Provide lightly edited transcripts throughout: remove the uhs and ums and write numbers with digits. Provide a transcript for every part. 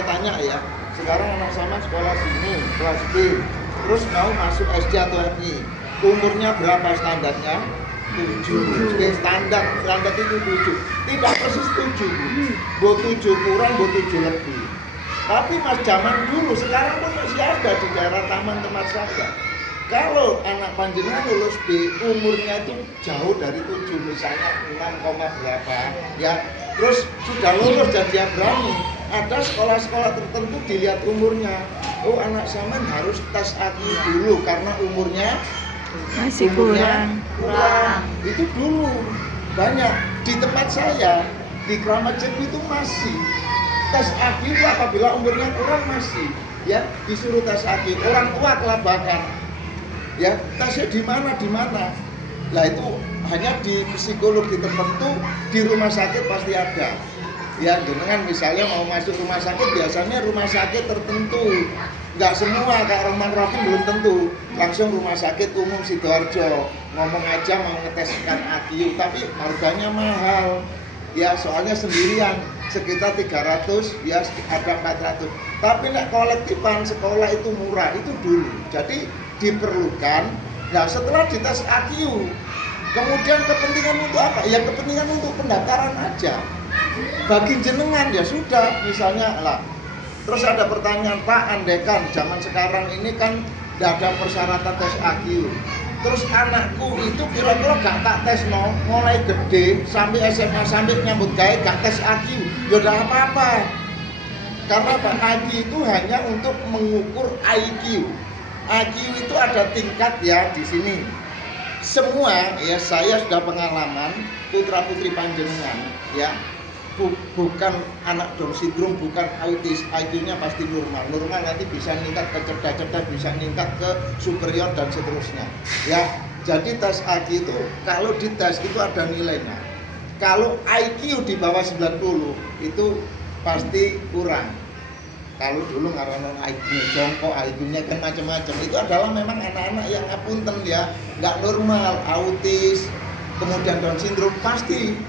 saya tanya ya, sekarang anak sama sekolah sini, kelas B, terus mau masuk SD atau MI, umurnya berapa standarnya? 7. Oke, standar itu 7. Tidak persis 7, Bu. 7 kurang, Bu 7 lebih. Tapi mas zaman dulu, sekarang pun masih ada di daerah taman tempat saya. Kalau anak panjenengan lulus B, umurnya itu jauh dari 7, misalnya 6, berapa, ya. Terus sudah lulus dan dia berani. Ada sekolah-sekolah tertentu dilihat umurnya. Oh, anak zaman harus tes IQ dulu karena umurnya masih kurang. Itu dulu banyak di tempat saya di Kramat Jati itu masih tes IQ apabila umurnya kurang masih ya disuruh tes IQ. Orang tua kelabakan ya, tesnya di mana lah itu hanya di psikologi tertentu, di rumah sakit pasti ada ya. Dengan misalnya mau masuk rumah sakit, biasanya rumah sakit tertentu, nggak semua, kayak Rahman Rahim belum tentu langsung rumah sakit umum Sidoarjo ngomong aja mau ngeteskan IQ, tapi harganya mahal ya, soalnya sendirian sekitar 300 ya, ada 400. Tapi nek kolektifan sekolah itu murah, itu dulu. Jadi diperlukan. Nah setelah dites IQ, kemudian kepentingan untuk apa? Ya kepentingan untuk pendaftaran aja. Bagi jenengan ya sudah, misalnya lah. Terus ada pertanyaan, Pak, andekan zaman sekarang ini kan tidak ada persyaratan tes IQ. Terus anakku itu kira-kira gak tak tes no, mulai gede sampai SMA sampai nyambut gawe gak tes IQ. Ya udah apa-apa. Karena apa? IQ itu hanya untuk mengukur IQ. IQ itu ada tingkat ya di sini. Semua ya, saya sudah pengalaman putra-putri panjenengan ya. Bukan anak Down syndrome, bukan autis, IQ-nya pasti normal. Normal nanti bisa meningkat ke cerdas-cerdas, bisa meningkat ke superior dan seterusnya. Ya, jadi tes IQ itu kalau dites itu ada nilainya. Kalau IQ di bawah 90 itu pasti kurang. Kalau dulu ngaronon IQ jongkok, IQ-nya kan macam-macam. Itu adalah memang anak-anak yang ngapunten ya, nggak normal, autis, kemudian Down syndrome pasti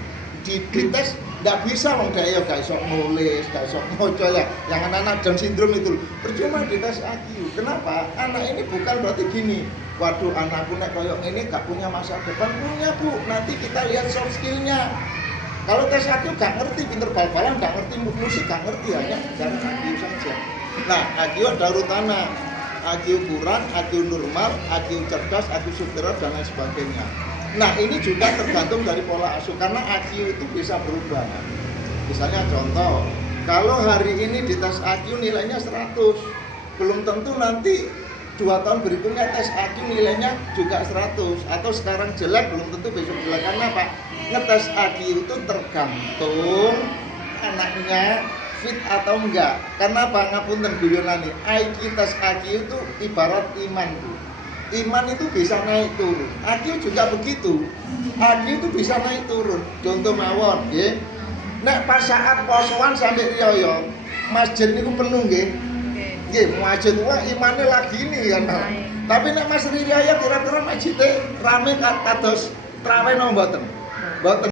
dites. Nggak bisa loh, kayak ya gak iso nulis, gak iso ngoco ya. Yang anak-anak Down syndrome itu percuma dites IQ. Kenapa? Anak ini bukan berarti gini, waduh anakku nek koyok ini gak punya masa depan. Punya Bu, nanti kita lihat soft skillnya. Kalau tes IQ gak ngerti, pinter bal-balan, gak ngerti musik, gak ngerti, hanya cara IQ saja. Nah, IQ ada urutannya, IQ kurang, IQ normal, IQ cerdas, IQ superior dan lain sebagainya. Nah ini juga tergantung dari pola asuh, karena IQ itu bisa berubah. Misalnya contoh, kalau hari ini di tes IQ nilainya 100, belum tentu nanti 2 tahun berikutnya tes IQ nilainya juga 100. Atau sekarang jelek, belum tentu besok jelek. Karena apa? Ngetes IQ itu tergantung anaknya fit atau enggak. Karena apa? Ngapunten guyonane, IQ tes IQ itu ibarat iman Bu. Iman itu bisa naik turun, IQ juga begitu. IQ itu bisa naik turun. Contoh mawon, ya. Nek pas saat posoan sampai riyo, masjid niku penuh nggih. Nggih, masjid tua imannya lagi ini kan. Tapi nek Mas Riyaya kira-kira masjidnya rame kados trawe no mboten? Mboten.